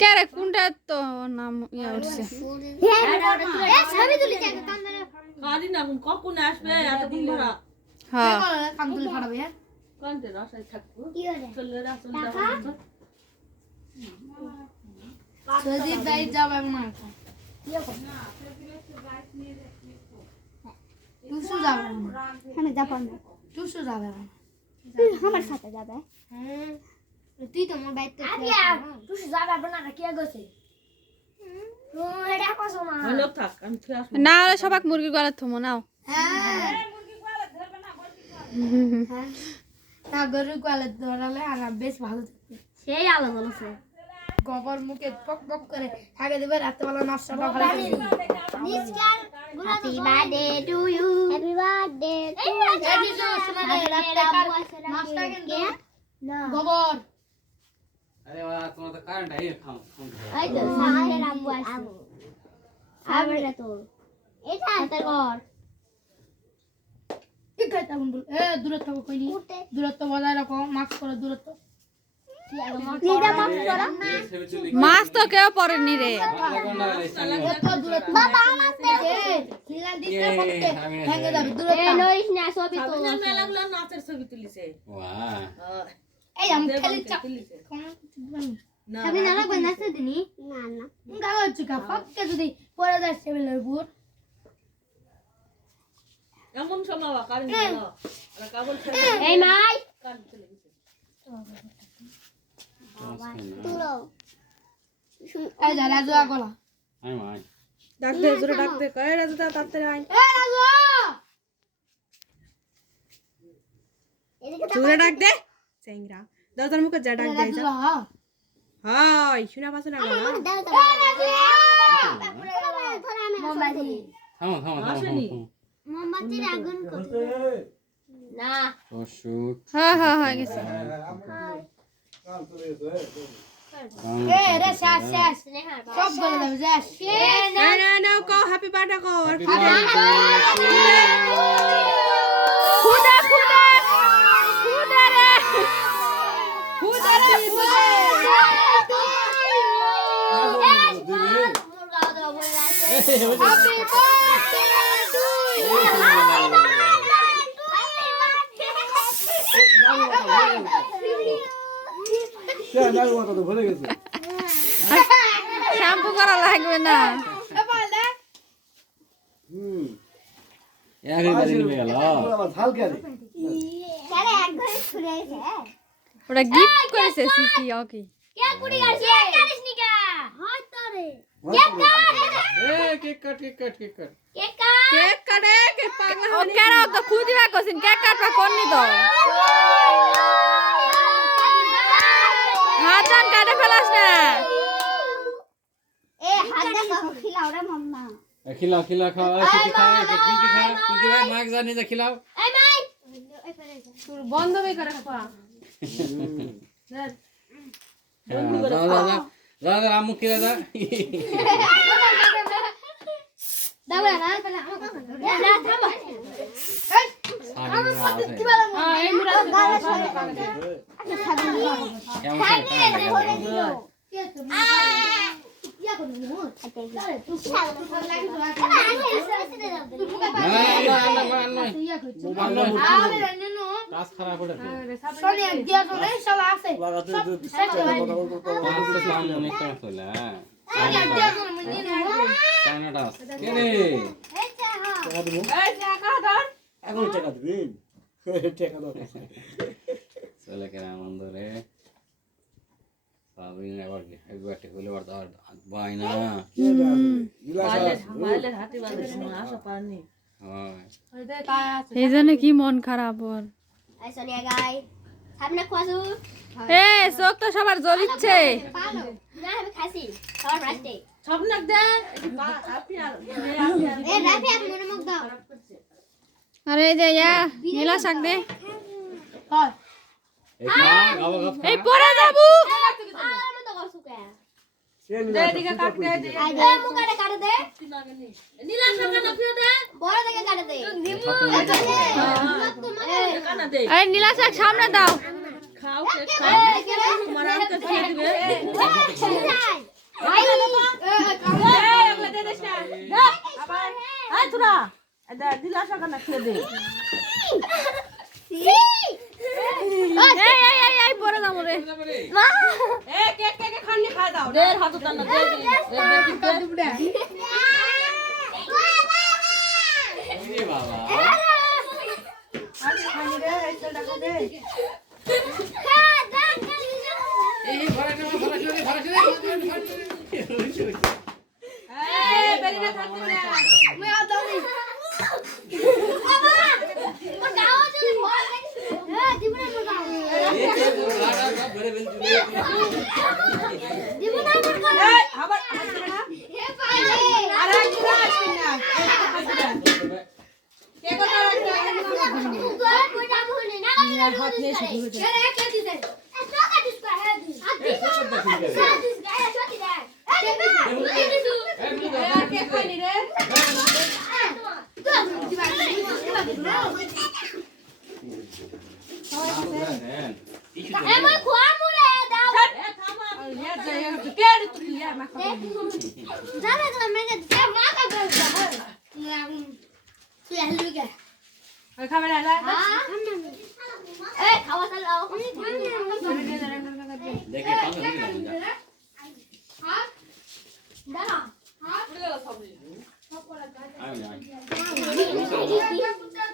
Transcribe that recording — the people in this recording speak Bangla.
কে রে কোনটা তো নাম ইয়া উঠছে কালি না কখন আসবে এতক্ষণ ধরা হ্যাঁ কান তুলে ফাটাবে হ্যাঁ কান্তে রাসায় থাকবো চলে রাসন যদি দাই যাবে না টুসু যাবে আমি যাব না টুসু যাবে তুই আমার সাথে যাবে হ্যাঁ তুই তো মোর বাইতে তুই যাবে না কি গেছে এটা কসম লোক থাক আমি ফিরে আসবো না হলে সবাক মুরগির গলা থমো নাও হ্যাঁ না গরু গলে ধরালে আর বেশ ভালো থাকবে সেই আলো বলছে গোবর মুখে পক পক করে থাকে দেবে রাতবেলা নাস্তাটা ভালো করে happy birthday to you happy birthday নাস্তা কিন্তু গোবর अरे वाह तुम्हारा तो कारण है खाओ এই তো সাহায্যের আব্বু আছে আবার তো এটা হাতে কর কি খাইতা বন্ধু দূরত্ব কইনি দূরত্ব বজায় রাখো মাস্ক করো দূরত্ব নিজে মাছ করা মাছ তো কেউ পড়েনি রে বাবা আমার খিলা দিতে পড়তে ভেঙে যাবে দূরত্ব এ লইস না ছবি তো সাবিনা মেলাগুলো নাচের ছবি তুলিছে वाह এই আমি খালি চাপ তুলিছে কোন না আপনি না লাগবে নাচতে দিনি না না কাগজ চুকা পক্কে যদি পড়ে যায় সেবেলের বুট এমন সময় কারণ না আর কাবল ছেড়ে এই মাই কান চলে গেছে তুলো এই যা রাজু আগলা आई माय ডাক দে জোরে ডাক দে কয় রাজু দা তাড়াতাড়ি আয় এই রাজু এদিকে জোরে ডাক দে চেংরা দাদার মুখে যা ডাক দে রাজু হ্যাঁ হাই শুনা পাছ না গলা দাও দাও মোমবাতি थामो थामो আসেনি थामो মোমবাতির আগুন কর না तो शूट হ্যাঁ হ্যাঁ হয়ে গেছে এই রে শেষ শেষ স্নেহার সব বলে দেবে শেষ না না না কো হ্যাপি বার্থডে কো আর খুদা খুদা খুদা রে খুদা রে মুরগা দাও বলে আছে happy birthday to you shampoo করা লাগবে না यार ये बारी में गलो আরে একবার ছুড়ে এসে ওটা গিফট করেছে সিটি ওকে কে কুড়ি গাছে কাটিস নিকা হয় তোরে কেক কাট ए केक कट কেক কাট কেক কাটে কে পাগলা ও কেন তো খুদিবা কইছিন কেক কাটবা কোননি তো হাজান কাটে ফেলাস না এ হাত দে খিলাও রে মাম্মা खिलाओ खिलाओ खाओ पिंकी खा पिंकी भाई मार्क जाने से खिलाओ এই ভাই বন্ধ বে করে খাপা दादा रामू खिला दा দাও না পেলে আমাকে না থামো এই মুরা कास खराब पड़े সোনিয়া দিয়া তো রে সব আছে অনেক কাজ হলো সোনিয়া দিয়া তো মুনি নো কানাডা কে রে চলে কেন আনন্দ রে সাবিন একবার হলে আর ভাই না মাইলের হাতে বাঁধে আশা পানি হয় এই জন্য কি মন খারাপ ওর এই সোনিয়া গাই সামনে খাসু এ চোখ তো সবার জ্বলিচ্ছে পালো না আমি খাসি সবার রাস্তে স্বপ্নক দে আপনি আর এ রাফি আপনি মনে মুখ দাও আরে এই যে ইয়া নীলা শাক দে হয় এই খা গাব গাব এই পরে যাবো আমি তো করছু কে দে দিকে কাট দে দে আই দে মুকারে কাটে দে নীলা সরকার না ফিরে দে বড় থেকে কাটে দে কানা দে আরে নীলা শাক সামনে দাও খাও কে খাও তোমার আমকে দিয়ে দিবে না খেয়ে দে এই পরে যাবো রে এ কে কে কে খানি খাই দাও দে হাত উঠান না দে দে ওরে বাবা এই ঘরে না এ বেরি না থাকতে না এই যে লাড়া সব ঘরে বেল চলে এ আবার আরে কিরা আসিন না কে কথা রাখতে হাত নিয়ে শুরু কে খাইনি রে খাবে না খাওয়া চালাও